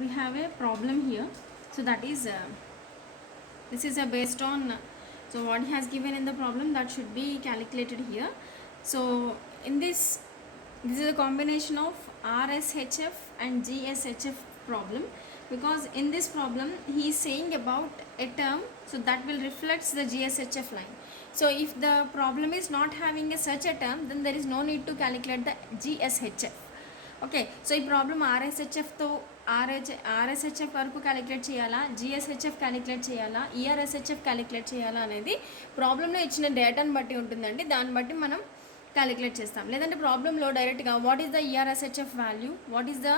we have a problem here. So that is this is based on so what he has given in the problem, that should be calculated here. So in this is a combination of RSHF and GSHF problem, because in this problem he is saying about a term, so that will reflects the GSHF line. So if the problem is not having such a term, then there is no need to calculate the GSHF. Okay, so ఈ problem ఆర్ఎస్హెచ్ఎఫ్తో ఆర్ఎస్హెచ్ఎఫ్ వరకు calculate చేయాలా, జిఎస్హెచ్ఎఫ్ calculate చేయాలా, ఈఆర్ఎస్హెచ్ఎఫ్ calculate చేయాలా అనేది ప్రాబ్లంలో ఇచ్చిన డేటాను బట్టి ఉంటుందండి. దాన్ని బట్టి మనం క్యాలిక్యులేట్ చేస్తాం. లేదంటే ప్రాబ్లంలో డైరెక్ట్గా what is the ERSHF value, what is the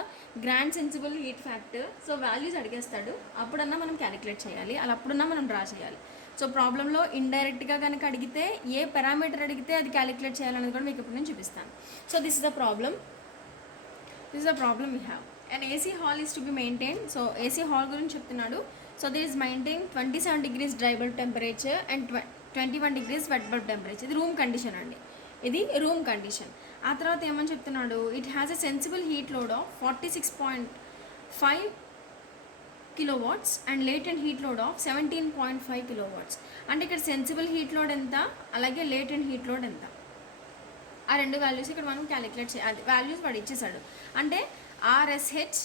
grand sensible heat factor, so values అడిగేస్తాడు. అప్పుడన్నా మనం క్యాలిక్యులేట్ చేయాలి, అలా అప్పుడన్నా మనం డ్రా చేయాలి. సో ప్రాబ్లంలో ఇండైరెక్ట్గా కనుక అడిగితే ఏ పారామీటర్ అడిగితే అది క్యాలిక్యులేట్ చేయాలనేది కూడా మీకు ఇప్పుడు నేను చూపిస్తాను. So this is the problem. This is the problem we have. An AC hall is to be maintained. So AC hall గురించి చెప్తున్నాడు. So there is maintained 27 degrees dry bulb temperature and 21 degrees wet bulb temperature. ఇది room condition అండి, ఇది room condition. ఆ తర్వాత ఏమని చెప్తున్నాడు, it has a sensible heat load of 46.5 kilowatts and latent heat load of 17.5 kilowatts. అంటే ఇక్కడ sensible heat load ఎంత, అలాగే లేటెంట్ హీట్ లోడ్ ఎంత, ఆ రెండు వాల్యూస్ ఇక్కడ మనం క్యాలిక్యులేట్ చేయాలి. వాల్యూస్ వాడు ఇచ్చేసాడు. అంటే ఆర్ఎస్హెచ్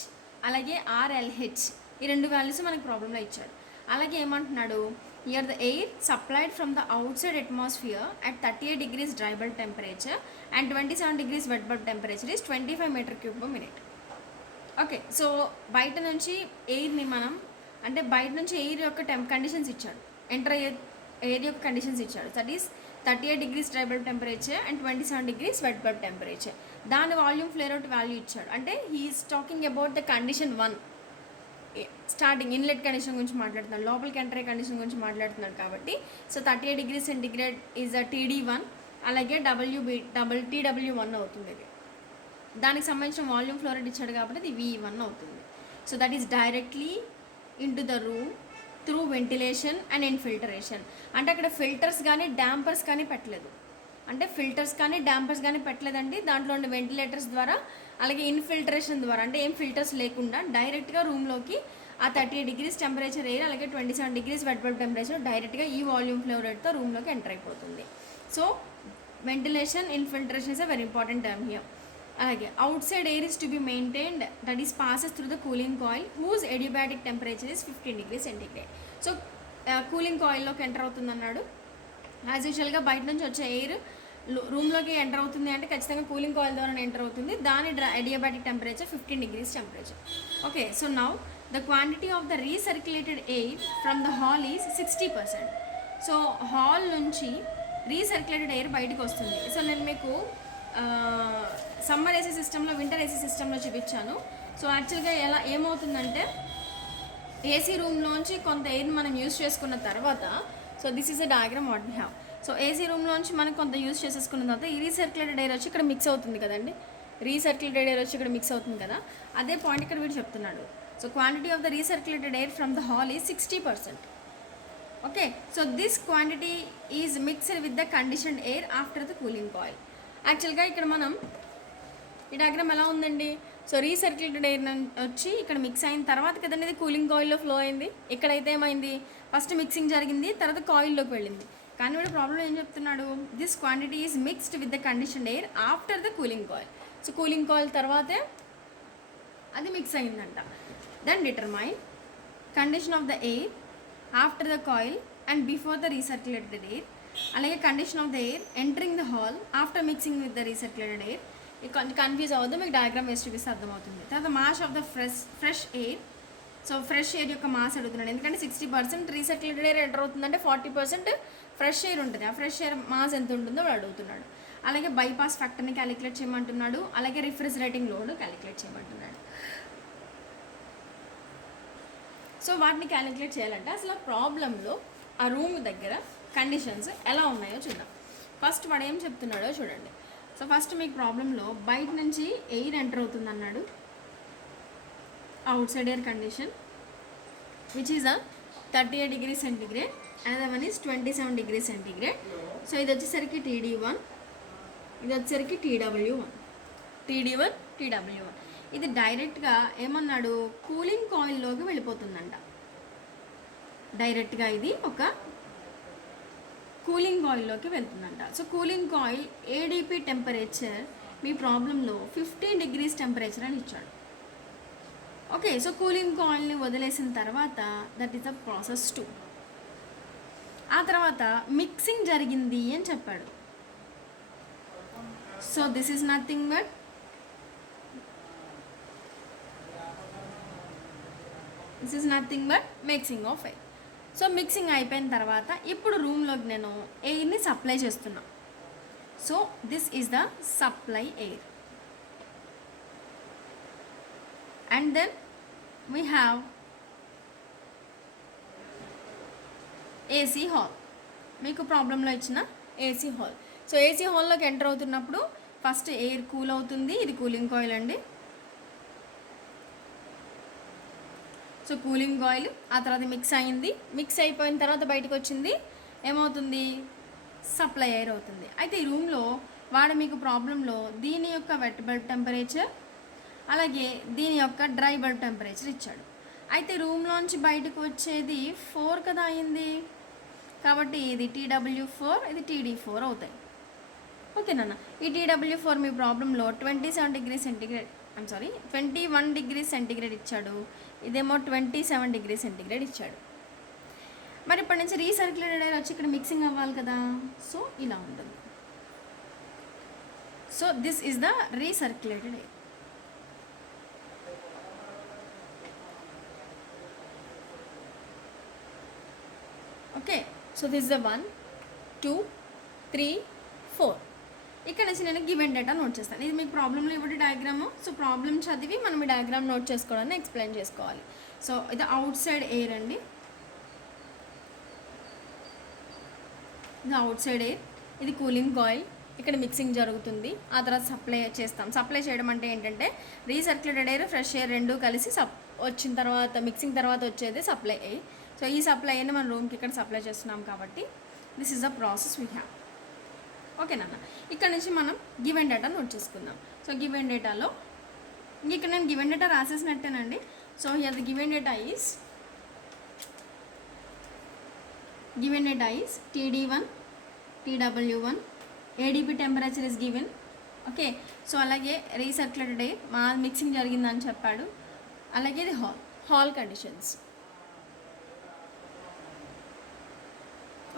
అలాగే ఆర్ఎల్హెచ్ ఈ రెండు వాల్యూస్ మనకి ప్రాబ్లంలో ఇచ్చాడు. అలాగే ఏమంటున్నాడు, here the air supplied from the outside atmosphere at 38 degrees dry bulb temperature and 27 degrees wet bulb temperature is 25 meter cube per minute. Okay, so బయట నుంచి ఎయిర్ని మనం అంటే బయట నుంచి ఎయిర్ యొక్క కండిషన్స్ ఇచ్చాడు, ఎంటర్ అయ్యే ఎయిర్ యొక్క కండిషన్స్ ఇచ్చాడు. That is 38 degrees dry bulb temperature and 27 degrees wet bulb temperature. దాని వాల్యూమ్ ఫ్లేర్ అవుట్ వాల్యూ ఇచ్చాడు. అంటే he is talking about the condition 1, starting inlet condition గురించి మాట్లాడుతున్నాడు, లోపలికి ఎంటర్ అయ్యే కండిషన్ గురించి మాట్లాడుతున్నాడు. కాబట్టి so 38 degrees centigrade is a TD1, అలాగే TW1 అవుతుంది. ఇది దానికి సంబంధించిన వాల్యూమ్ ఫ్లో రేట్ ఇచ్చాడు కాబట్టి ఇది V1 అవుతుంది. So that is directly in to the room through ventilation and infiltration. అంటే అక్కడ ఫిల్టర్స్ కానీ డ్యాంపర్స్ కానీ పెట్టలేదు, అంటే ఫిల్టర్స్ కానీ డ్యాంపర్స్ కానీ పెట్టలేదండి. దాంట్లో ఉండే వెంటిలేటర్స్ ద్వారా అలాగే ఇన్ఫిల్టరేషన్ ద్వారా, అంటే ఏం ఫిల్టర్స్ లేకుండా డైరెక్ట్గా రూమ్లోకి ఆ 38 degrees టెంపరేచర్ ఎయిర్ అలాగే 27 degrees వెట్ బల్బ్ టెంపరేచర్ డైరెక్ట్గా ఈ వాల్యూమ్ ఫ్లో రేట్తో రూమ్లోకి ఎంటర్ అయిపోతుంది. So ventilation infiltration is a very important term here. అలాగే outside air is to be maintained, that is passes through the cooling coil whose adiabatic temperature is 15 degrees centigrade. So cooling కాయిల్లోకి enter అవుతుంది అన్నాడు. As యూజువల్గా బయట నుంచి వచ్చే air రూమ్లోకి enter అవుతుంది అంటే ఖచ్చితంగా కూలింగ్ కాయిల్ ద్వారా ఎంటర్ అవుతుంది. దాని adiabatic temperature 15 degrees temperature. Okay, so now the quantity of the recirculated air from the hall is 60%. So hall నుంచి రీసర్క్యులేటెడ్ ఎయిర్ బయటకు వస్తుంది. సో నేను మీకు సమ్మర్ ఏసీ సిస్టంలో వింటర్ ఏసీ సిస్టంలో చూపించాను. సో యాక్చువల్గా ఏమవుతుందంటే ఏసీ రూమ్లోంచి కొంత ఎయిర్ని మనం యూజ్ చేసుకున్న తర్వాత, so this is a diagram what we have. So AC రూమ్లోంచి మనం కొంత యూజ్ చేసేసుకున్న తర్వాత ఈ రీసర్క్యులేటెడ్ ఎయిర్ వచ్చి ఇక్కడ మిక్స్ అవుతుంది కదండి, రీసర్క్యులేటెడ్ ఎయిర్ వచ్చి ఇక్కడ మిక్స్ అవుతుంది కదా, అదే పాయింట్ ఇక్కడ వీడు చెప్తున్నాడు. So quantity of the recirculated air from the hall is 60%. Okay, so this quantity is mixed with the conditioned air after the cooling coil. యాక్చువల్గా ఇక్కడ మనం ఈ డయాగ్రామ్ ఎలా ఉందండి, సో రీసర్క్యులేటెడ్ ఎయిర్ వచ్చి ఇక్కడ మిక్స్ అయిన తర్వాత కదండి ఇది కూలింగ్ కాయిల్లో ఫ్లో అయింది. ఇక్కడైతే ఏమైంది, ఫస్ట్ మిక్సింగ్ జరిగింది, తర్వాత కాయిల్లోకి వెళ్ళింది. కానీ వీడు ప్రాబ్లం ఏం చెప్తున్నాడు, this quantity is mixed with the conditioned air after the cooling coil. So cooling coil తర్వాతే అది మిక్స్ అయిందంట. Then determine condition of the air after the coil and before the recirculated air, అలాగే condition of the air entering the hall after mixing with the recirculated air. కొంచెం confuse అవ్వద్దు, మీకు diagram వేసి చూపిస్తే అర్థమవుతుంది. తర్వాత mass of the fresh air. So fresh air యొక్క mass అడుగుతున్నాడు, ఎందుకంటే 60% రీసర్క్యులేటెడ్ ఎయిర్ ఎంటర్ అవుతుందంటే 40% ఫ్రెష్ ఎయిర్ ఉంటుంది. ఆ ఫ్రెష్ ఎయిర్ మాస్ ఎంత ఉంటుందో వాడు అడుగుతున్నాడు. అలాగే బైపాస్ ఫ్యాక్టర్ని క్యాలిక్యులేట్ చేయమంటున్నాడు, అలాగే రిఫ్రిజిరేటింగ్ లోడ్ క్యాలిక్యులేట్ చేయమంటున్నాడు. సో వాటిని క్యాలిక్యులేట్ చేయాలంటే అసలు ఆ ప్రాబ్లంలో ఆ రూమ్ దగ్గర కండిషన్స్ ఎలా ఉన్నాయో చూద్దాం. ఫస్ట్ వాడు ఏం చెప్తున్నాడో చూడండి. సో ఫస్ట్ మీకు ప్రాబ్లంలో బయట నుంచి ఎయిర్ ఎంటర్ అవుతుంది అన్నాడు, out side air condition which is a 38 degrees centigrade, another one is 27 degrees centigrade. So ఇది వచ్చేసరికి TD1, ఇది వచ్చేసరికి TW1, TD1, TW1. ఇది డైరెక్ట్గా ఏమన్నాడు, కూలింగ్ కాయిల్లోకి వెళ్ళిపోతుందంట. డైరెక్ట్గా ఇది ఒక కూలింగ్ కాయిల్లోకి వెళ్తుందంట. So cooling coil ADP temperature మీ ప్రాబ్లంలో 15 degrees టెంపరేచర్ అని ఇచ్చాడు. ఓకే, సో కూలింగ్ కాయిల్ని వదిలేసిన తర్వాత దట్ ఈస్ ద ప్రాసెస్ 2. ఆ తర్వాత మిక్సింగ్ జరిగింది అని చెప్పాడు. So this is nothing but mixing of air. So mixing అయిపోయిన తర్వాత ఇప్పుడు రూమ్లోకి నేను ఎయిర్ని సప్లై చేస్తున్నా. So this is the supply air. And then we have AC hall. మీకు ప్రాబ్లంలో ఇచ్చిన ఏసీ హాల్. సో ఏసీ హాల్లోకి ఎంటర్ అవుతున్నప్పుడు ఫస్ట్ ఎయిర్ కూల్ అవుతుంది. ఇది కూలింగ్ కాయిల్ అండి. సో కూలింగ్ కాయిల్ ఆ తర్వాత మిక్స్ అయింది. మిక్స్ అయిపోయిన తర్వాత బయటకు వచ్చింది ఏమవుతుంది, సప్లై ఎయిర్ అవుతుంది. అయితే ఈ రూమ్లో వాడు మీకు ప్రాబ్లంలో దీని యొక్క వెట్ బల్బ్ టెంపరేచర్ అలాగే దీని యొక్క డ్రై బల్బ్ టెంపరేచర్ ఇచ్చాడు. అయితే రూమ్లోంచి బయటకు వచ్చేది 4 కదా అయింది, కాబట్టి ఇది TW4 ఇది TD4 అవుతాయి. ఓకేనా. ఈ TW4 మీ ప్రాబ్లంలో 27 degrees సెంటిగ్రేడ్ 21 degrees సెంటిగ్రేడ్ ఇచ్చాడు. ఇదేమో 27 degrees సెంటిగ్రేడ్ ఇచ్చాడు. మరి ఇప్పటి నుంచి రీసర్క్యులేటెడ్ ఎయిర్ వచ్చి ఇక్కడ మిక్సింగ్ అవ్వాలి కదా. సో ఇలా ఉంటుంది. So this is the recirculated air. Okay, so this the 1 2 3 4. ఇక్కడ నుంచి నేను గివెన్ డేటా నోట్ చేస్తాను. ఇది మీకు ప్రాబ్లంలో ఇవ్వటి డయాగ్రాము. సో ప్రాబ్లం చదివి మనం ఈ డయాగ్రామ్ నోట్ చేసుకోవడానికి ఎక్స్ప్లెయిన్ చేసుకోవాలి. సో ఇది అవుట్ సైడ్ ఎయిర్ అండి. ఇది అవుట్ సైడ్ ఎయిర్, ఇది కూలింగ్ కాయిల్. ఇక్కడ మిక్సింగ్ జరుగుతుంది. ఆ తర్వాత సప్లై చేస్తాం. సప్లై చేయడం అంటే ఏంటంటే రీసర్క్యులేటెడ్ ఎయిర్ ఫ్రెష్ ఎయిర్ రెండు కలిసి వచ్చిన తర్వాత మిక్సింగ్ తర్వాత వచ్చేది సప్లై ఎయిర్. సో ఈ సప్లై ఎయిర్ని మన రూమ్కి ఇక్కడ సప్లై చేస్తున్నాం కాబట్టి this is the process we have. ఓకేనా. ఇక్కడ నుంచి మనం గివెన్ డేటా నోట్ చేసుకుందాం. సో గివెన్ డేటాలో ఇక్కడ నేను గివెన్ డేటా రాసేసినట్టేనండి. So here the given data is TD1 TW1 ADP temperature is given. Okay, so అలాగే రీసర్క్యులేటెడ్ ఎయిర్ మా మిక్సింగ్ జరిగిందని చెప్పాడు. అలాగే ఇది హాల్ కండిషన్స్.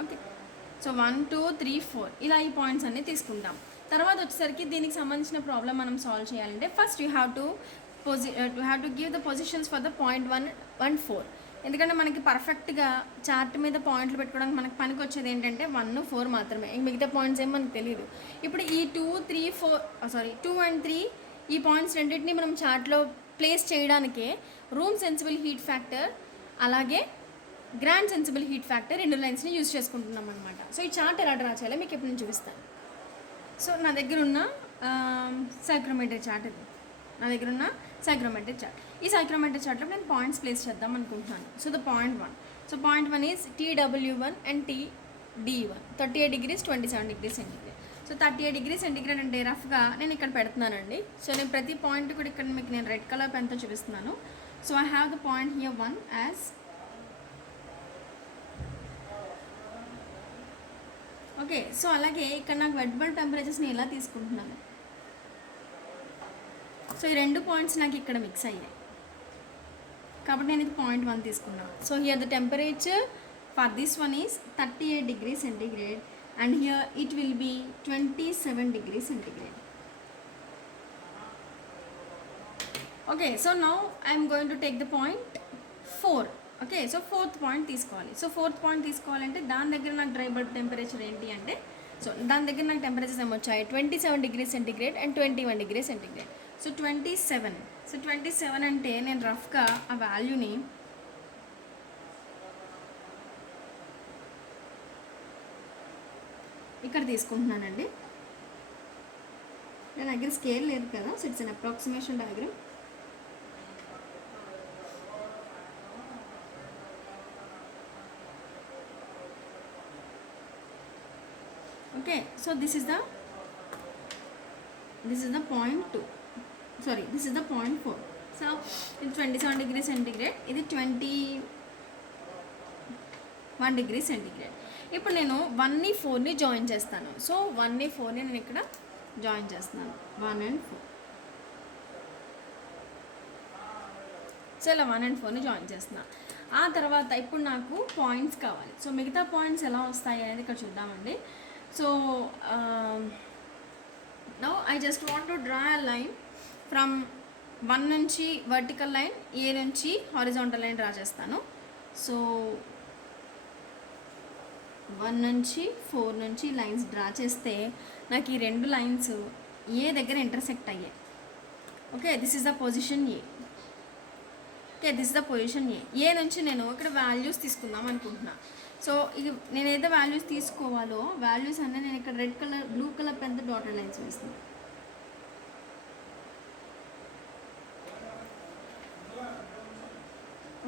ఓకే, సో 1 2 3 4 ఇలా ఈ పాయింట్స్ అన్నీ తీసుకుంటాం. తర్వాత వచ్చేసరికి దీనికి సంబంధించిన ప్రాబ్లం మనం సాల్వ్ చేయాలంటే first you have to give the positions for the point 1 and 4. ఎందుకంటే మనకి పర్ఫెక్ట్గా చార్ట్ మీద పాయింట్లు పెట్టుకోవడానికి మనకు పనికి వచ్చేది ఏంటంటే 1 4 మాత్రమే. మిగతా పాయింట్స్ ఏం మనకు తెలియదు. ఇప్పుడు ఈ 2 and 3 ఈ పాయింట్స్ రెండింటినీ మనం చార్ట్లో ప్లేస్ చేయడానికే రూమ్ సెన్సిబుల్ హీట్ ఫ్యాక్టర్ అలాగే గ్రాండ్ సెన్సిబుల్ హీట్ ఫ్యాక్టర్ రెండు లైన్స్ని యూజ్ చేసుకుంటున్నాం అనమాట. సో ఈ చార్ట్ ఎలా డ్రా చేయాలో మీకు ఎప్పుడు నేను చూపిస్తాను. సో నా దగ్గర ఉన్న సైక్రోమెట్రీ చార్ట్ ఇది. ఈ సైక్రోమెట్రీ చార్ట్లో నేను పాయింట్స్ ప్లేస్ చేద్దాం అనుకుంటున్నాను. So the point 1. So point 1 is TW1 and TD1 38 degrees 27 degrees centigrade. So 38 degrees centigrade అంటే రఫ్గా నేను ఇక్కడ పెడుతున్నానండి. సో నేను ప్రతి పాయింట్ కూడా ఇక్కడ మీకు నేను రెడ్ కలర్ పెన్తో చూపిస్తున్నాను. So I have the point here 1 as okay. So అలాగే ఇక్కడ నాకు వెట్ బల్బ్ టెంపరేచర్స్ని ఎలా తీసుకుంటున్నాను. సో ఈ రెండు పాయింట్స్ నాకు ఇక్కడ మిక్స్ అయ్యాయి కాబట్టి నేను ఇది పాయింట్ 1 తీసుకున్నాను. So here the temperature for this one is 38 degrees centigrade and here it will be 27 degrees centigrade. Okay, so now I'm going to take the point 4. Okay, so 4th point తీసుకోవాలి. So 4th point తీసుకోవాలంటే దాని దగ్గర నాకు dry bulb temperature ఏంటి అంటే so దాని దగ్గర నాకు టెంపరేచర్స్ ఏమొచ్చాయి 27 degrees centigrade and 21 degrees centigrade. So 27. So 27 అంటే నేను రఫ్గా ఆ వాల్యూని ఇక్కడ తీసుకుంటున్నానండి. నా దగ్గర స్కేల్ లేదు కదా. So it's an approximation diagram. Okay, so this is the point 2. Sorry this is the 0.4. So ఇది 27 డిగ్రీ సెంటిగ్రేడ్, ఇది 21 డిగ్రీ సెంటిగ్రేడ్. ఇప్పుడు నేను 1ని 4ని జాయిన్ చేస్తాను. సో 1ని 4ని నేను ఇక్కడ జాయిన్ చేస్తున్నాను, 1 and 4. సో ఇలా 1 and 4ని జాయిన్ చేస్తున్నాను. ఆ తర్వాత ఇప్పుడు నాకు పాయింట్స్ కావాలి. సో మిగతా పాయింట్స్ ఎలా వస్తాయి అనేది ఇక్కడ చూద్దామండి. So now I just want to draw a line from 1 నుంచి వర్టికల్ లైన్, ఏ నుంచి హారిజాంటల్ లైన్ డ్రా చేస్తాను. సో 1 నుంచి 4 నుంచి లైన్స్ డ్రా చేస్తే నాకు ఈ 2 లైన్స్ ఏ దగ్గర ఇంటర్సెక్ట్ అయ్యాయి. Okay, this is the position A. Okay, this is the position A నుంచి నేను ఇక్కడ వాల్యూస్ తీసుకుందాం అనుకుంటున్నా. సో ఇది నేను ఏదైతే వాల్యూస్ తీసుకోవాలో వాల్యూస్ అన్నీ నేను ఇక్కడ రెడ్ కలర్, బ్లూ కలర్ పెద్ద డాటెడ్ లైన్స్ వేస్తున్నాను.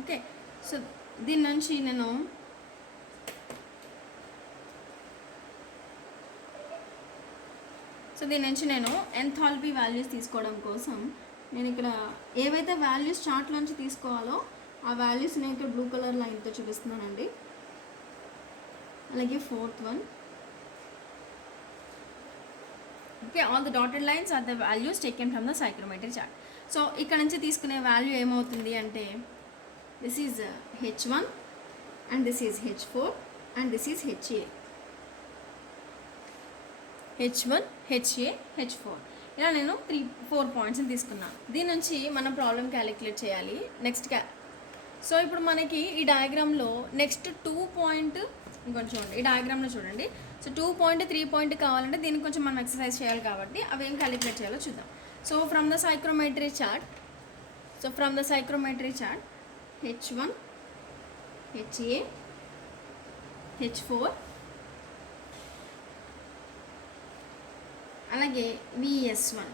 ఓకే, సో దీని నుంచి నేను ఎంథాల్పీ వాల్యూస్ తీసుకోవడం కోసం నేను ఇక్కడ ఏవైతే వాల్యూస్ చార్ట్లోంచి తీసుకోవాలో ఆ వాల్యూస్ నేను ఇక్కడ బ్లూ కలర్ లైన్తో చూపిస్తున్నానండి. అలాగే 4th one. Okay, all the dotted lines are the values taken from the psychrometry chart. So ఇక్కడ నుంచి తీసుకునే వాల్యూ ఏమవుతుంది అంటే this is H1 and this is H4 and this is HA. H1, HA, H4 ఇలా నేను 4 పాయింట్స్ని తీసుకున్నాను. దీని నుంచి మనం ప్రాబ్లం క్యాలిక్యులేట్ చేయాలి నెక్స్ట్. సో ఇప్పుడు మనకి ఈ డయాగ్రామ్లో నెక్స్ట్ 2 పాయింట్ ఇంకొంచెం చూడండి, ఈ డయాగ్రామ్లో చూడండి. సో 2 పాయింట్ 3 పాయింట్ కావాలంటే దీనికి కొంచెం మనం ఎక్సర్సైజ్ చేయాలి కాబట్టి అవి ఏం క్యాలిక్యులేట్ చేయాలో చూద్దాం. So from the psychrometry chart, H1, HA, H4 అలాగే VS1.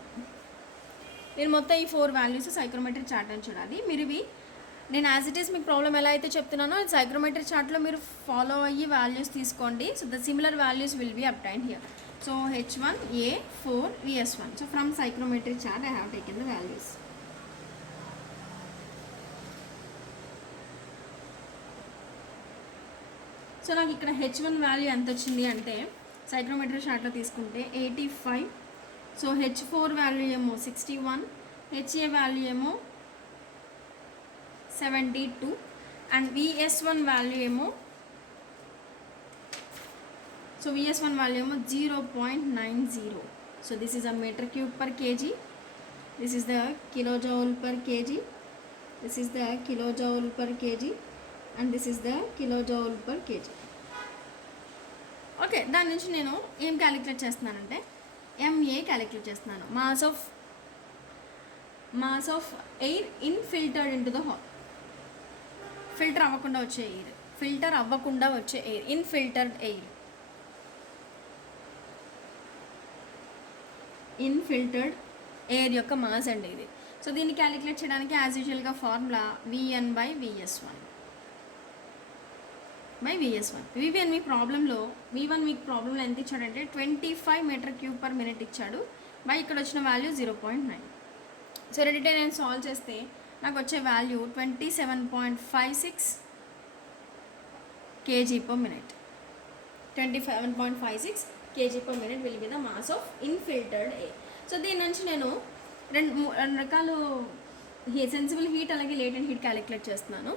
మీరు మొత్తం ఈ 4 వాల్యూస్ సైక్రోమెట్రీ చార్ట్ అని చూడాలి. మీరు ఇవి నేను యాజ్ ఇట్ ఈస్ మీకు ప్రాబ్లం ఎలా అయితే చెప్తున్నానో సైక్రోమెట్రీ చార్ట్లో మీరు ఫాలో అయ్యి వాల్యూస్ తీసుకోండి. So the similar values will be obtained here. So H1, A, 4, VS1. So from psychrometry chart I have taken the values. So నాకు ఇక్కడ H1 వాల్యూ ఎంత వచ్చింది అంటే సైక్రోమెట్రీ చార్ట్లో తీసుకుంటే 85. సో H4 వాల్యూ ఏమో 61, HA వాల్యూ ఏమో 72 అండ్ VS1 వాల్యూ ఏమో 0.90. So this is a meter cube per kg, this is the kilojoule per kg, this is the kilojoule per kg and this is the kilojoule per kg. Okay, దాని నుంచి నేను ఏం calculate చేస్తున్నానంటే MA calculate చేస్తున్నాను. Mass of air infiltered into the hall. Filter అవ్వకుండా వచ్చే air, infiltered air, infiltered air యొక్క mass అండి ఇది. సో దీన్ని క్యాలిక్యులేట్ చేయడానికి యాజ్ యూజువల్గా ఫార్ములా VN/VS1. VN మీ ప్రాబ్లంలో V1 మీకు ప్రాబ్లంలో ఎంత ఇచ్చాడంటే 25 మీటర్ క్యూబ్ పర్ మినిట్ ఇచ్చాడు. బై ఇక్కడ వచ్చిన వాల్యూ 0.9. సో రెండింటే నేను సాల్వ్ చేస్తే నాకు వచ్చే value 27.56 kg per minute. 27.56 kg per minute will be the mass of infiltered air. So దీని నుంచి నేను రెండు రకాలు సెన్సిబుల్ హీట్ అలాగే లేటెంట్ హీట్ క్యాలిక్యులేట్ చేస్తున్నాను.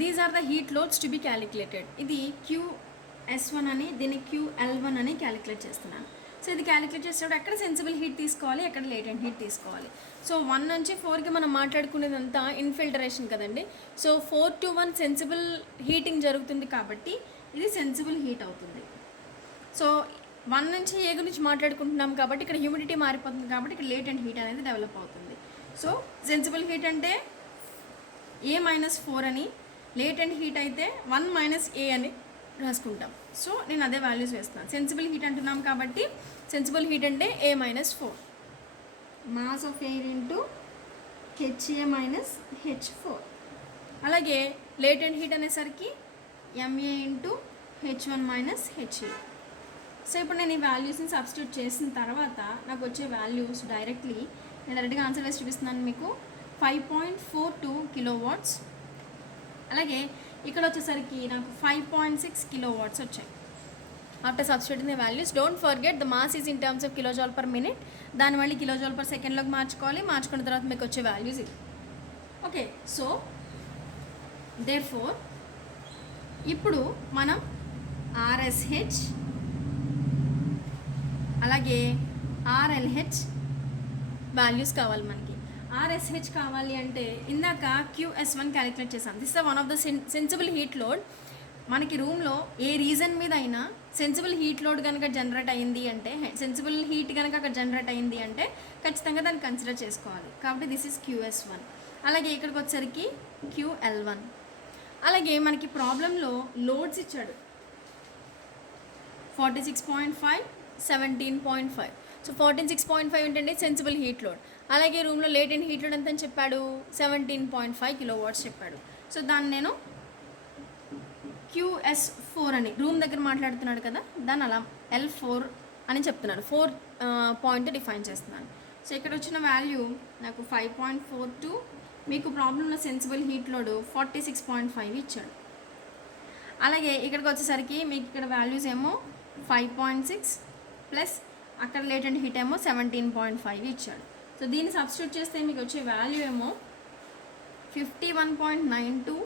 These are the heat loads to be calculated. ఇది QS1 అని, దీన్ని QL1 అని క్యాలిక్యులేట్ చేస్తున్నాను. సో ఇది క్యాలిక్యులేట్ చేసేటప్పుడు ఎక్కడ సెన్సిబుల్ హీట్ తీసుకోవాలి, ఎక్కడ లేటెంట్ హీట్ తీసుకోవాలి. సో 1 నుంచి 4కి మనం మాట్లాడుకునేదంతా ఇన్ఫిల్టరేషన్ కదండి. సో 4 to 1 సెన్సిబుల్ హీటింగ్ జరుగుతుంది కాబట్టి ఇది సెన్సిబుల్ హీట్ అవుతుంది. సో 1 నుంచి ఏ గురించి మాట్లాడుకుంటున్నాం కాబట్టి ఇక్కడ హ్యూమిడిటీ మారిపోతుంది కాబట్టి ఇక్కడ లేటెంట్ హీట్ అనేది డెవలప్ అవుతుంది. సో సెన్సిబుల్ హీట్ అంటే A-4 అని, లేటెంట్ హీట్ అయితే 1 - A అని రాసుకుంటాం. సో నేను అదే వాల్యూస్ వేస్తున్నాను. సెన్సిబుల్ హీట్ అంటున్నాం కాబట్టి సెన్సిబుల్ హీట్ అంటే A-4, mass of air into HA-H4. అలాగే లేటెంట్ హీట్ అనేసరికి MA into H1 - HA. So ఇప్పుడు నేను ఈ వాల్యూస్ని సబ్స్టిట్యూట్ చేసిన తర్వాత నాకు వచ్చే వాల్యూస్ డైరెక్ట్లీ నేను డైరెక్ట్గా ఆన్సర్ వేసి చూపిస్తున్నాను మీకు. 5.42 కిలో వాట్స్. అలాగే ఇక్కడ వచ్చేసరికి నాకు 5.6 కిలో వాట్స్ వచ్చాయి. After substituting the values, don't forget the mass is in terms of kilojoule per minute. దాన్ని మళ్ళీ కిలోజౌల్ పర్ సెకండ్లోకి మార్చుకోవాలి. మార్చుకున్న తర్వాత మీకు వచ్చే వాల్యూస్ ఇది. ఓకే, సో దేర్ఫోర్ ఇప్పుడు మనం ఆర్ఎస్హెచ్ అలాగే ఆర్ఎల్హెచ్ వాల్యూస్ కావాలి మనకి. ఆర్ఎస్హెచ్ కావాలి అంటే ఇందాక QS1 క్యాలిక్యులేట్ చేసాం. This the one of the sensible heat load. మనకి రూమ్లో ఏ రీజన్ మీద అయినా సెన్సిబుల్ హీట్ లోడ్ కనుక జనరేట్ అయ్యింది అంటే, సెన్సిబుల్ హీట్ కనుక అక్కడ జనరేట్ అయ్యింది అంటే ఖచ్చితంగా దాన్ని కన్సిడర్ చేసుకోవాలి. కాబట్టి దిస్ ఈజ్ QS1. అలాగే ఇక్కడికి వచ్చేసరికి QL1. అలాగే మనకి ప్రాబ్లంలో లోడ్స్ ఇచ్చాడు 46.5, 17.5. సో 46.5 ఏంటంటే సెన్సిబుల్ హీట్ లోడ్. అలాగే రూమ్లో లేటెంట్ హీట్ లోడ్ ఎంత అని చెప్పాడు, 17.5 కిలో వాట్స్ చెప్పాడు. సో దాన్ని నేను QS4 అని రూమ్ దగ్గర మాట్లాడుతున్నాడు కదా, దాన్ని అలా L4 అని చెప్తున్నాడు. 4 పాయింట్ డిఫైన్ చేస్తున్నాను. సో ఇక్కడ వచ్చిన వాల్యూ నాకు 5.42. మీకు ప్రాబ్లంలో సెన్సిబుల్ హీట్ లోడ్ 46.5 ఇచ్చాడు. అలాగే ఇక్కడికి వచ్చేసరికి మీకు ఇక్కడ వాల్యూస్ ఏమో 5.6 ప్లస్ అక్కడ లేటెంట్ హీట్ ఏమో 17.5 ఇచ్చాడు. సో దీన్ని సబ్స్టిట్యూట్ చేస్తే మీకు వచ్చే వాల్యూ ఏమో 51.92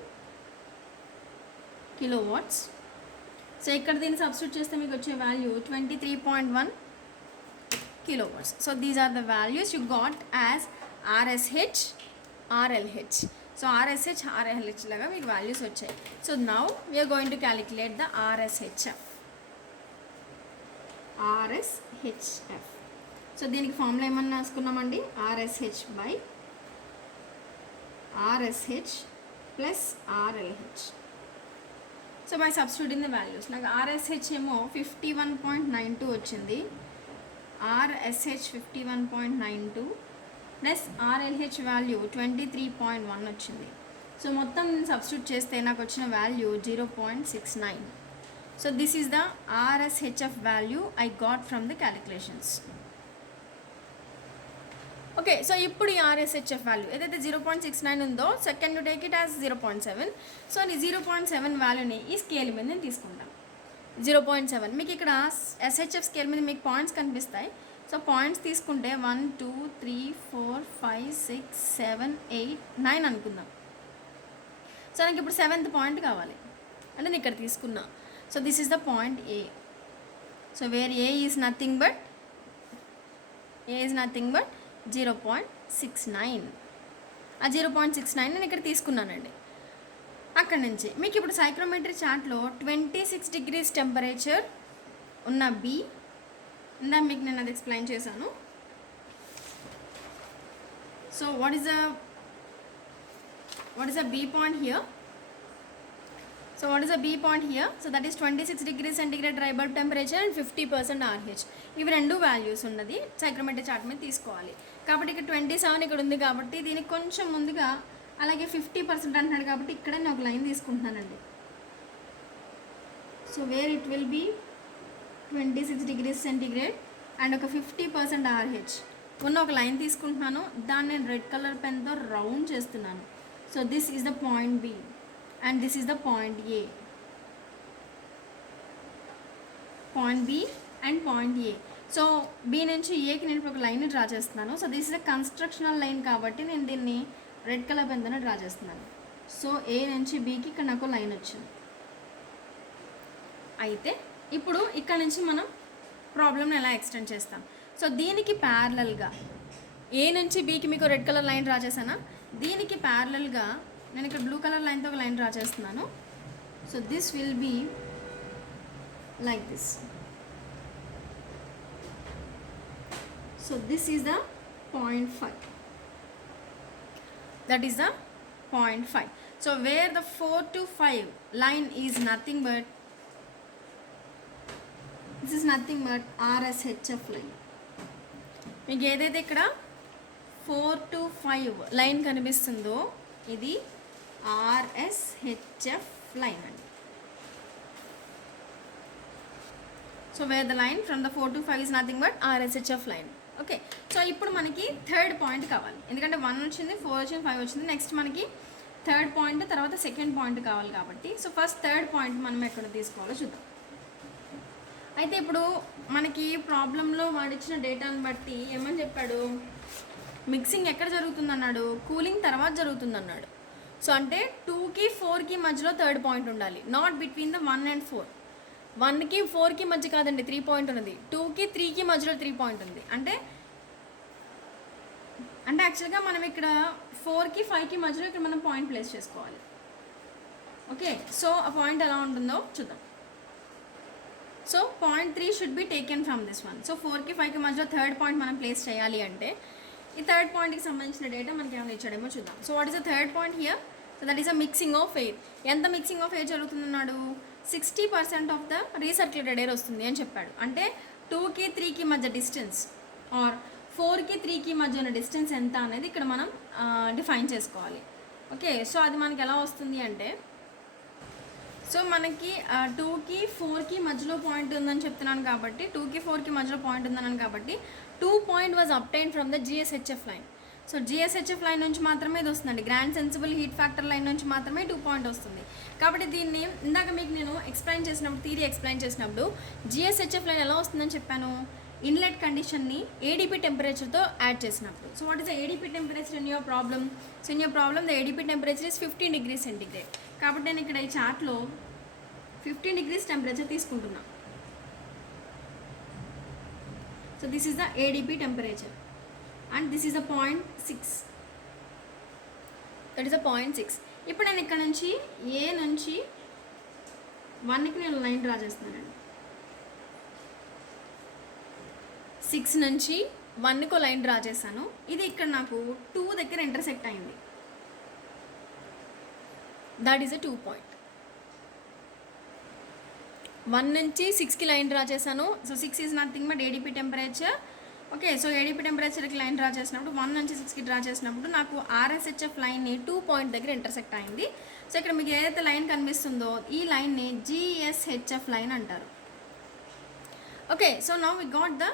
కిలో వాట్స్. సో ఇక్కడ దీన్ని సబ్స్టిట్యూట్ చేస్తే మీకు వచ్చే value 23.1 kilo watts. So these are the values you got as RSH, RLH. So RSH, RLH లాగా మీకు వాల్యూస్ వచ్చాయి. So now we're going to calculate the RSHF. RSHF. So దీనికి formula ఏమన్నా రాసుకున్నామండి, RSH by RSH plus RLH. So by substituting the values నాకు RSH ఏమో 51.92 వచ్చింది, RSH 51.92 plus ఆర్ఎల్హెచ్ value 23.1 వచ్చింది. సో మొత్తం సబ్స్టిట్యూట్ చేస్తే నాకు వచ్చిన value 0.69. So this is the RSHF value I got from the calculations. Okay, so ఇప్పుడు ఈ ఆర్ఎస్హెచ్ఎఫ్ వాల్యూ ఏదైతే 0.69 ఉందో, second you take it as 0.7. So ఈ 0.7 వాల్యూని ఈ స్కేల్ మీద నేను తీసుకుంటాను. 0.7 మీకు ఇక్కడ ఎస్హెచ్ఎఫ్ స్కేల్ మీద మీకు పాయింట్స్ కనిపిస్తాయి. సో పాయింట్స్ తీసుకుంటే 1, 2, 3, 4, 5, 6, 7, 8, 9 అనుకుందాం. సో నాకు ఇప్పుడు 7th పాయింట్ కావాలి అంటే నేను ఇక్కడ తీసుకున్నా. So this is the point A. So where A is nothing but 0.69. ఆ 0.69 నేను ఇక్కడ తీసుకున్నానండి. అక్కడ నుంచి మీకు ఇప్పుడు సైక్రోమెట్రీ చార్ట్లో 26 degrees టెంపరేచర్ ఉన్న B ఇందా మీకు నేను అది ఎక్స్ప్లెయిన్ చేశాను. So what is the B point here? So what is the B point here? So that is 26 degrees centigrade dry bulb temperature and 50% RH. ఇవి రెండు వాల్యూస్ ఉన్నది సైక్రోమెట్రీ చార్ట్ మీద తీసుకోవాలి. కాబట్టి ఇక్కడ 27 ఇక్కడ ఉంది కాబట్టి దీనికి కొంచెం ముందుగా, అలాగే 50% అంటున్నాడు కాబట్టి ఇక్కడ నేను ఒక లైన్ తీసుకుంటున్నానండి. So where it will be 26 degrees centigrade and ఒక 50% RH ఉన్న ఒక లైన్ తీసుకుంటున్నాను. దాన్ని నేను రెడ్ కలర్ పెన్తో రౌండ్ చేస్తున్నాను. So this is the point B and this is the point A. Point B and point A. So B నుంచి Aకి నేను ఇప్పుడు ఒక లైన్ డ్రా చేస్తున్నాను. So this is a constructional line కాబట్టి నేను దీన్ని రెడ్ కలర్ పెన్తో డ్రా చేస్తున్నాను. సో A నుంచి Bకి ఇక్కడ నాకు లైన్ వచ్చింది. అయితే ఇప్పుడు ఇక్కడ నుంచి మనం ప్రాబ్లమ్ని ఎలా ఎక్స్టెండ్ చేస్తాం. సో దీనికి ప్యారలల్గా A నుంచి Bకి మీకు రెడ్ కలర్ లైన్ డ్రా చేశానా, దీనికి ప్యారలల్గా నేను ఇక్కడ బ్లూ కలర్ లైన్తో ఒక లైన్ డ్రా చేస్తున్నాను. So this will be like this. So this is the point 5. That is the point 5. So where the 4 to 5 line is nothing but this is nothing but RSHF line. మీకు ఏదైతే ఇక్కడ 4 to 5 line కనిపిస్తుందో ఇది RSHF line అండి. So where the line from the 4 to 5 is nothing but RSHF line. Okay, so ఇప్పుడు మనకి third point కావాలి, ఎందుకంటే 1 వచ్చింది, 4 వచ్చింది, 5 వచ్చింది. నెక్స్ట్ మనకి థర్డ్ పాయింట్, తర్వాత సెకండ్ పాయింట్ కావాలి కాబట్టి, సో ఫస్ట్ థర్డ్ పాయింట్ మనం ఎక్కడ తీసుకోవాలో చూద్దాం. అయితే ఇప్పుడు మనకి ప్రాబ్లంలో వాడిచ్చిన డేటాను బట్టి ఏమని చెప్పాడు, మిక్సింగ్ ఎక్కడ జరుగుతుంది అన్నాడు, కూలింగ్ తర్వాత జరుగుతుంది అన్నాడు. సో అంటే 2కి 4కి మధ్యలో థర్డ్ పాయింట్ ఉండాలి, నాట్ బిట్వీన్ ద 1 and 4. 1కి 4కి మధ్య కాదండి 3 పాయింట్ ఉన్నది, 2కి 3కి మధ్యలో 3 పాయింట్ ఉంది. అంటే యాక్చువల్గా మనం ఇక్కడ 4కి 5కి మధ్యలో ఇక్కడ మనం పాయింట్ ప్లేస్ చేసుకోవాలి. ఓకే, సో ఆ పాయింట్ ఎలా ఉంటుందో చూద్దాం. So point 3 should be taken from this one. So 4కి 5కి మధ్యలో థర్డ్ పాయింట్ మనం ప్లేస్ చేయాలి అంటే ఈ థర్డ్ పాయింట్కి సంబంధించిన డేటా మనకి ఏమైనా ఇచ్చాడేమో చూద్దాం. So what is the third point here? So that is a mixing of air. ఎంత మిక్సింగ్ ఆఫ్ ఎయిర్ జరుగుతుందన్నాడు? 60% ఆఫ్ ద రీసర్క్యులేటెడ్ ఎయిర్ వస్తుంది అని చెప్పాడు. అంటే 2కి 3కి మధ్య డిస్టెన్స్ ఆర్ 4కి 3కి మధ్య ఉన్న డిస్టెన్స్ ఎంత అనేది ఇక్కడ మనం డిఫైన్ చేసుకోవాలి. ఓకే, సో అది మనకి ఎలా వస్తుంది అంటే, సో మనకి 2కి 4కి మధ్యలో పాయింట్ ఉందని చెప్తున్నాను కాబట్టి, 2కి 4కి మధ్యలో పాయింట్ ఉందన్నాను కాబట్టి 2 point was obtained from the GSHF line. So GSHF line నుంచి మాత్రమే ఇది వస్తుందండి, grand sensible heat factor line నుంచి మాత్రమే 2 point వస్తుంది. కాబట్టి దీన్ని ఇందాక మీకు నేను ఎక్స్ప్లెయిన్ చేసినప్పుడు, థియరీ ఎక్స్ప్లెయిన్ చేసినప్పుడు GSHF లైన్ ఎలా వస్తుందని చెప్పాను, ఇన్లెట్ కండిషన్ని ADP టెంపరేచర్తో యాడ్ చేసినప్పుడు. So what is the ADP temperature in your problem? So in your problem the ADP temperature is 15 degrees centigrade. కాబట్టి నేను ఇక్కడ ఈ చార్ట్లో 15 degrees టెంపరేచర్ తీసుకుంటున్నాను. So this is the ADP temperature and this is the 0.6. That is the 0.6. ఇప్పుడు నేను ఇక్కడ నుంచి A నుంచి 1కి నేను లైన్ డ్రా చేస్తున్నానండి, 6 నుంచి 1కి లైన్ డ్రా చేశాను. ఇది ఇక్కడ నాకు 2 దగ్గర ఇంటర్సెక్ట్ అయింది, దట్ ఈస్ అ 2 point. 1 నుంచి 6కి లైన్ డ్రా చేశాను. So 6 is nothing but ADP temperature. Okay, so ADP టెంపరేచర్కి లైన్ డ్రా చేసినప్పుడు 1 నుంచి 6కి డ్రా చేసినప్పుడు నాకు RSHF లైన్ని 2 point దగ్గర ఇంటర్సెక్ట్ అయింది. సో ఇక్కడ మీకు ఏదైతే లైన్ కనిపిస్తుందో ఈ లైన్ని GSHF లైన్ అంటారు. Okay, so now we got the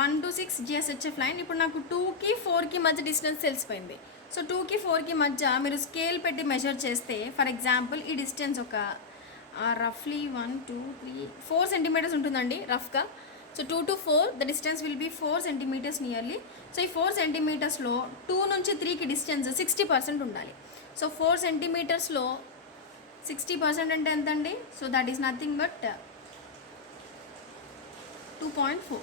1 to 6 GSHF line. ఇప్పుడు నాకు 2కి 4కి మధ్య డిస్టెన్స్ తెలిసిపోయింది. సో 2కి 4కి మధ్య మీరు స్కేల్ పెట్టి మెజర్ చేస్తే, ఫర్ ఎగ్జాంపుల్ ఈ డిస్టెన్స్ ఒక రఫ్లీ 1 2 3 4 centimeters ఉంటుందండి రఫ్గా. So 2 to 4 the distance will be 4 centimeters nearly. So ఈ 4 centimetersలో 2 నుంచి 3కి డిస్టెన్స్ 60% ఉండాలి. సో 4 centimetersలో 60% అంటే ఎంత అండి? So that is nothing but 2.4.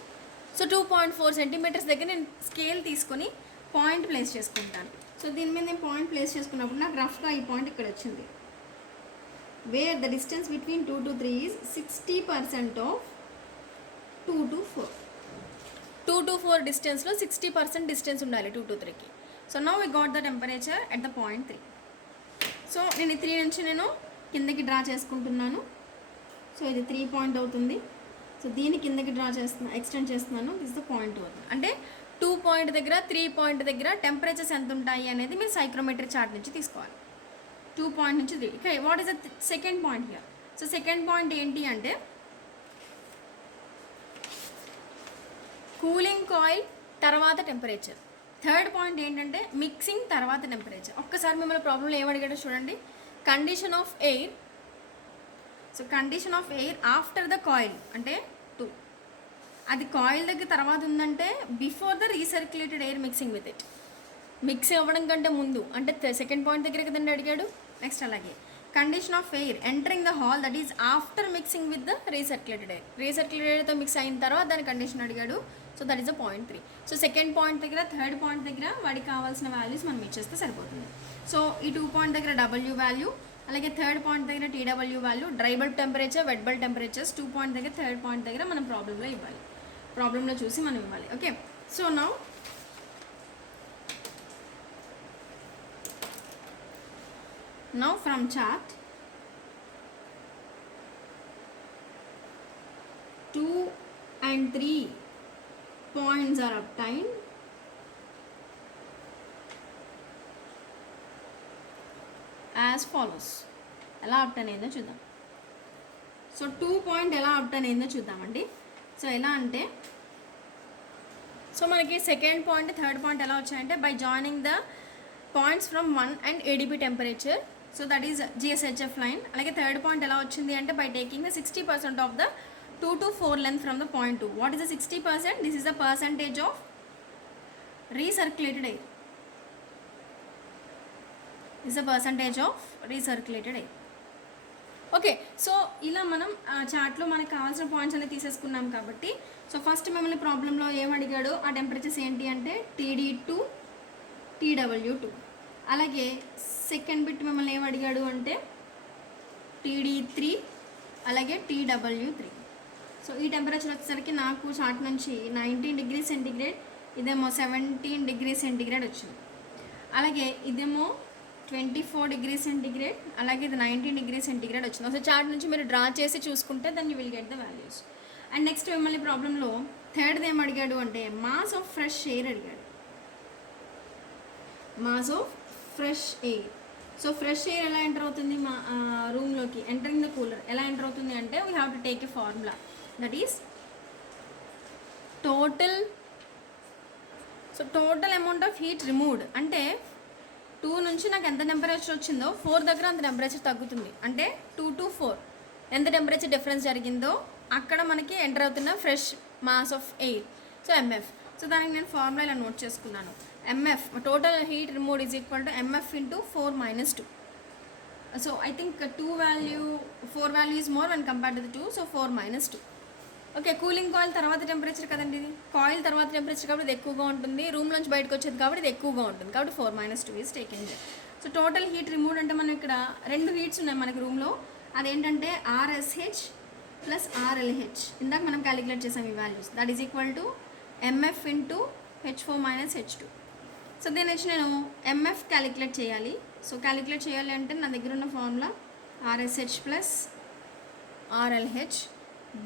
So 2.4 centimeters దగ్గర నేను స్కేల్ తీసుకొని పాయింట్ ప్లేస్ చేసుకుంటాను. సో దీని మీద నేను పాయింట్ ప్లేస్ చేసుకున్నప్పుడు నాకు రఫ్గా ఈ పాయింట్ ఇక్కడ వచ్చింది, wear the distance between 2 to 3 is 60% of 2 to 4. 2 to 4 డిస్టెన్స్లో 60% డిస్టెన్స్ ఉండాలి 2 to 3కి. So now we got the temperature at the point 3. సో నేను ఈ 3 నుంచి నేను కిందకి డ్రా చేసుకుంటున్నాను. సో ఇది 3 point అవుతుంది. సో దీన్ని కిందకి డ్రా చేస్తున్నాను, ఎక్స్టెండ్ చేస్తున్నాను. దిస్ ద పాయింట్ అవుతుంది. అంటే 2 point దగ్గర 3 point దగ్గర టెంపరేచర్స్ ఎంత ఉంటాయి అనేది మీరు సైక్రోమెట్రీ చార్ట్ నుంచి తీసుకోవాలి. 2 point నుంచి 3. Okay, what is the second point here? So second point ఏంటి అంటే, కూలింగ్ కాయిల్ తర్వాత టెంపరేచర్. థర్డ్ పాయింట్ ఏంటంటే మిక్సింగ్ తర్వాత టెంపరేచర్. ఒక్కసారి మిమ్మల్ని ప్రాబ్లంలో ఏమడిగాడో చూడండి, condition of air. So condition of air after the coil అంటే 2. అది కాయిల్ దగ్గర తర్వాత ఉందంటే before the recirculated air mixing with it. Mix అవ్వడం కంటే ముందు అంటే సెకండ్ పాయింట్ దగ్గర కదండి అడిగాడు. నెక్స్ట్ అలాగే condition of air entering the hall, that is after mixing with the recirculated air. Recirculated ఎయిర్తో మిక్స్ అయిన తర్వాత దాని కండిషన్ అడిగాడు. So that is the point 3. So second point దగ్గర థర్డ్ పాయింట్ దగ్గర వాడికి కావాల్సిన వాల్యూస్ మనం ఇచ్చేస్తే సరిపోతుంది. సో ఈ 2 point దగ్గర W వాల్యూ, అలాగే థర్డ్ పాయింట్ దగ్గర TW value, dry bulb temperature, wet bulb temperatures 2 point దగ్గర థర్డ్ పాయింట్ దగ్గర మనం ప్రాబ్లంలో ఇవ్వాలి, ప్రాబ్లంలో చూసి మనం ఇవ్వాలి. Okay, so now from chart 2 and 3 points are obtained as follows. ఎలా అప్టైన్ అయిందో చూద్దాం. సో 2 point ఎలా అప్టైన్ అయిందో చూద్దామండి. సో ఎలా అంటే, సో మనకి సెకండ్ పాయింట్ థర్డ్ పాయింట్ ఎలా వచ్చాయంటే by joining the points from 1 and ADP temperature, so that is GSHF line. అలాగే థర్డ్ పాయింట్ ఎలా వచ్చింది అంటే by taking the 60% of the 2 to 4 length from the point 2. What is the 60%? This is the percentage of recirculated air. Is the percentage of recirculated air. Okay, so ఇలా మనం చార్ట్లో మనకు కావాల్సిన points అనేది తీసేసుకున్నాం కాబట్టి, సో ఫస్ట్ మిమ్మల్ని ప్రాబ్లంలో ఏం అడిగాడు, ఆ టెంపరేచర్స్ ఏంటి అంటే TD2 TW2. అలాగే సెకండ్ బిట్ మిమ్మల్ని ఏం అడిగాడు అంటే TD3 అలాగే TW3. సో ఈ టెంపరేచర్ వచ్చేసరికి నాకు చార్ట్ నుంచి 19 degrees సెంటిగ్రేడ్, ఇదేమో 17 degrees సెంటిగ్రేడ్ వచ్చింది. అలాగే ఇదేమో 24 degrees సెంటిగ్రేడ్, అలాగే ఇది 19 degrees సెంటిగ్రేడ్ వచ్చింది. సో చార్ట్ నుంచి మీరు డ్రా చేసి చూసుకుంటే then you will get the values. And next మిమ్మల్ని ప్రాబ్లంలో థర్డ్ ఏం అడిగాడు అంటే మాస్ ఆఫ్ ఫ్రెష్ ఎయిర్ అడిగాడు. Mass of fresh air. So fresh air ఎలా ఎంటర్ అవుతుంది మా రూమ్లోకి, ఎంటరింగ్ ద కూలర్ ఎలా ఎంటర్ అవుతుంది అంటే we have to take a formula, that is total. So total amount of heat removed అంటే 2 నుంచి నాకు ఎంత టెంపరేచర్ వచ్చిందో 4 దగ్గర అంత టెంపరేచర్ తగ్గుతుంది. అంటే 2 to 4 ఎంత టెంపరేచర్ డిఫరెన్స్ జరిగిందో అక్కడ మనకి ఎంటర్ అవుతున్న fresh mass of air, so MF. So దానికి నేను ఫార్ములా ఇలా నోట్ చేసుకున్నాను. MF total heat removed is equal to MF into 4 minus 2. So I think 4 value is more one compared to 2, so 4 minus 2. Okay, cooling coil తర్వాత temperature కదండి ఇది, coil తర్వాత temperature కాబట్టి ఇది ఎక్కువగా ఉంటుంది, రూమ్ నుంచి బయటకు వచ్చేది కాబట్టి ఇది ఎక్కువగా ఉంటుంది, కాబట్టి 4 minus 2 is taking. So total heat removed అంటే మనం ఇక్కడ 2 హీట్స్ ఉన్నాయి మనకి రూమ్లో, అదేంటంటే RSH ప్లస్ RLH. ఇందాక మనం క్యాలిక్యులేట్ చేసాం ఈ values, that is equal to MF into H4 minus H2. So దీని నుంచి నేను MF క్యాలిక్యులేట్ చేయాలి. సో క్యాలిక్యులేట్ చేయాలి అంటే నా దగ్గర ఉన్న formula RSH plus RLH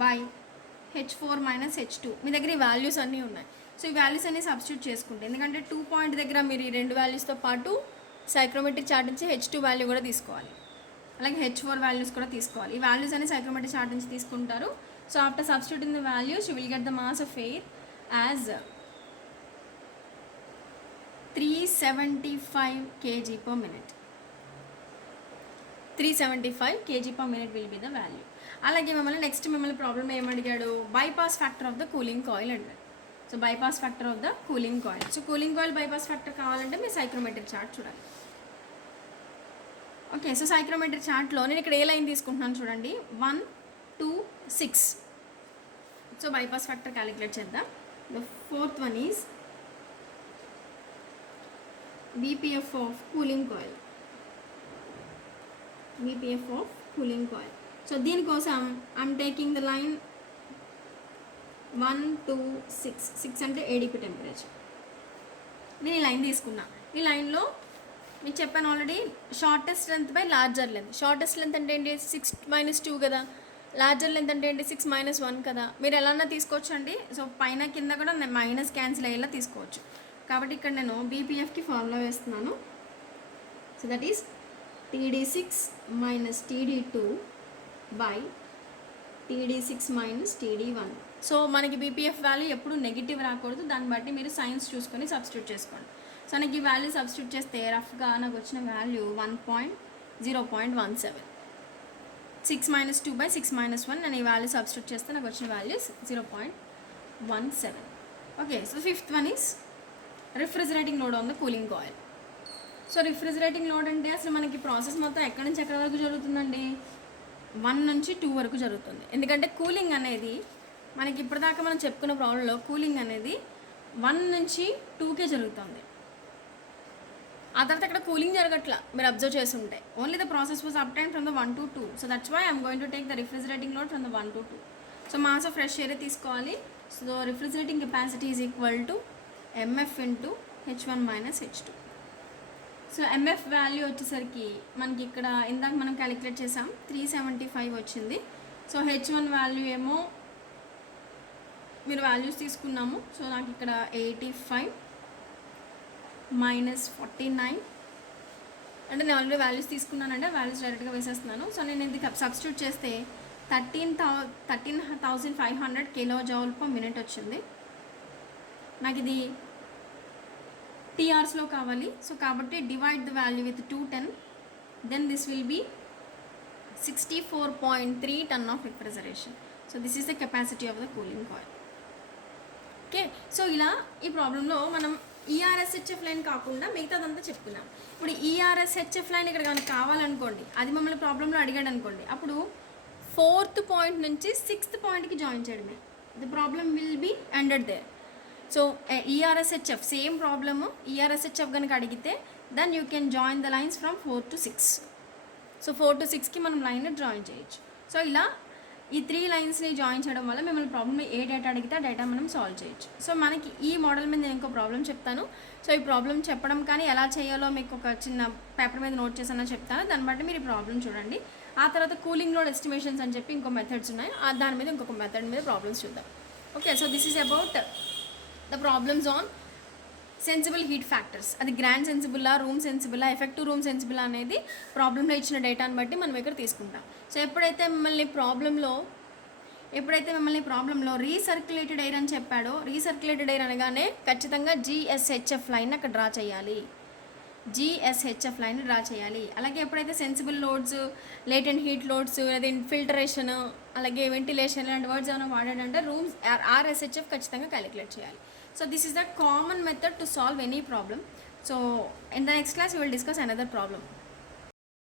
by H4 minus H2. మీ దగ్గర ఈ వాల్యూస్ అన్నీ ఉన్నాయి. సో ఈ వాల్యూస్ అన్నీ సబ్స్టిట్యూట్ చేసుకుంటే, ఎందుకంటే 2 పాయింట్ దగ్గర మీరు ఈ 2 వాల్యూస్తో పాటు సైక్రోమెట్రిక్ చార్ట్ నుంచి H2 వాల్యూ కూడా తీసుకోవాలి, అలాగే H4 వాల్యూస్ కూడా తీసుకోవాలి. ఈ వాల్యూస్ అన్ని సైక్రోమెట్రిక్ చార్ట్ నుంచి తీసుకుంటారు. So after substituting the values you will get the mass of air as 375 kg per minute. 375 kg per minute will be the value. అలాగే నెక్స్ట్ మిమ్మల్ని ప్రాబ్లం ఏమడిగాడు, bypass factor of the cooling coil అడిగాడు. So bypass factor of the cooling coil. So cooling coil bypass factor కావాలంటే మీరు psychrometric chart చూడాలి. Okay, so psychrometric చార్ట్లో నేను ఇక్కడ ఏ లైన్ తీసుకుంటున్నాను చూడండి, 1 2 6. సో బైపాస్ ఫ్యాక్టర్ క్యాలిక్యులేట్ చేద్దాం. The fourth one is BPF of cooling coil. BPF of cooling coil. So దీనికోసం ఐఎమ్ టేకింగ్ ద లైన్ 1 2 6. 6 అంటే ADP టెంపరేచర్. నేను ఈ లైన్ తీసుకున్నా. ఈ లైన్లో మీకు చెప్పాను already, shortest length by larger length. Shortest length అంటే ఏంటి, 6 minus 2 కదా. లార్జర్ లెంత్ అంటే ఏంటి, 6 minus 1 కదా. మీరు ఎలా తీసుకోవచ్చు అండి. సో పైన కింద కూడా మైనస్ క్యాన్సిల్ అయ్యేలా తీసుకోవచ్చు. కాబట్టి ఇక్కడ నేను BPFకి ఫార్ములా వేస్తున్నాను. So that is TD6 minus TD2 by TD6 minus TD1. So మనకి BPF వాల్యూ ఎప్పుడు నెగిటివ్ రాకూడదు, దాన్ని బట్టి మీరు సైన్స్ చూసుకొని సబ్స్టిట్యూట్ చేసుకోండి. సో నాకు ఈ వాల్యూ సబ్స్టిట్యూట్ చేస్తే రఫ్గా నాకు వచ్చిన వాల్యూ 0.17. 6 minus 2 by 6 minus 1. నేను ఈ వాల్యూ సబ్స్టిట్యూట్ చేస్తే నాకు వచ్చిన values 0.17. Okay, so fifth one is refrigerating load on the cooling coil. So refrigerating load అంటే అసలు మనకి ప్రాసెస్ మొత్తం ఎక్కడి నుంచి ఎక్కడి వరకు జరుగుతుందండి, 1 నుంచి 2 వరకు జరుగుతుంది. ఎందుకంటే కూలింగ్ అనేది మనకి ఇప్పటిదాకా మనం చెప్పుకున్న ప్రాబ్లంలో కూలింగ్ అనేది 1 నుంచి 2కే జరుగుతుంది. ఆ తర్వాత అక్కడ కూలింగ్ జరగట్లా, మీరు అబ్జర్వ్ చేస్తుంటే only the process was obtain from the 1 to 2. So that's why I'm going to take the refrigerating load from the 1 to 2. సో మాస్ ఆఫ్ ఫ్రెష్ ఎయిర్ తీసుకోవాలి. So refrigerating capacity is equal to MF into H1 minus H2. So MF value వచ్చేసరికి మనకి ఇక్కడ ఇందాక మనం calculate చేసాం, 375 వచ్చింది. So H1 value ఏమో మీరు వాల్యూస్ తీసుకున్నాము. సో నాకు ఇక్కడ 85 minus 49 అంటే నేను ఆల్రెడీ వాల్యూస్ తీసుకున్నానంటే వాల్యూస్ డైరెక్ట్గా వేసేస్తున్నాను. సో నేను ఇది సబ్స్టిట్యూట్ చేస్తే 13,500 kJ per minute వచ్చింది. నాకు ఇది TRsలో కావాలి. సో కాబట్టి divide the value with 210, then this will be 64.3 ton of refrigeration. So this is the capacity of the cooling coil. Okay, so ఇలా ఈ ప్రాబ్లంలో మనం ERSHF లైన్ కాకుండా మిగతాదంతా చెప్పుకున్నాం. ఇప్పుడు ERSHF లైన్ ఇక్కడ కనుక కావాలనుకోండి, అది మమ్మల్ని ప్రాబ్లంలో అడిగాడు అనుకోండి, అప్పుడు 4th పాయింట్ నుంచి 6th పాయింట్కి జాయిన్ చేయడమే. The problem will be ended there. So ERSHF same problem, ERSHF కనుక అడిగితే then you can join the lines from 4 to 6. So 4 to 6కి మనం లైన్ జాయిన్ చేయొచ్చు. సో ఇలా ఈ 3 లైన్స్ని జాయిన్ చేయడం వల్ల మిమ్మల్ని ప్రాబ్లమ్ ఏ డేటా అడిగితే ఆ డేటా మనం సాల్వ్ చేయొచ్చు. సో మనకి ఈ మోడల్ మీద నేను ఇంకో ప్రాబ్లం చెప్తాను. సో ఈ ప్రాబ్లం చెప్పడం కానీ ఎలా చేయాలో మీకు ఒక చిన్న పేపర్ మీద నోట్ చేసానో చెప్తాను. దాన్ని బట్టి మీరు ఈ ప్రాబ్లం చూడండి. ఆ తర్వాత కూలింగ్ లోడ్ ఎస్టిమేషన్స్ అని చెప్పి ఇంకో మెథడ్స్ ఉన్నాయి, దాని మీద ఇంకొక మెథడ్ మీద ప్రాబ్లమ్స్ చూద్దాం. Okay, so this is about the problems on sensible heat factors. అది గ్రాండ్ సెన్సిబుల్లా, రూమ్ సెన్సిబుల్లా, ఎఫెక్టివ్ రూమ్ సెన్సిబుల్ అనేది ప్రాబ్లంలో ఇచ్చిన డేటాని బట్టి మనం ఇక్కడ తీసుకుంటాం. సో ఎప్పుడైతే మిమ్మల్ని ప్రాబ్లంలో రీసర్క్యులేటెడ్ ఎయిర్ అని చెప్పాడో, రీసర్క్యులేటెడ్ ఎయిర్ అనగానే ఖచ్చితంగా GSHF లైన్ అక్కడ డ్రా చేయాలి. GSHF లైన్ డ్రా చేయాలి. అలాగే ఎప్పుడైతే sensible loads, latent heat loads, లేదా ఇన్ఫిల్టరేషన్, అలాగే వెంటిలేషన్ ఇలాంటి వర్డ్స్ ఏమైనా వాడాడంటే రూమ్స్ RSHF ఖచ్చితంగా క్యాలిక్యులేట్ చేయాలి. So this is the common method to solve any problem. So in the next class we will discuss another problem.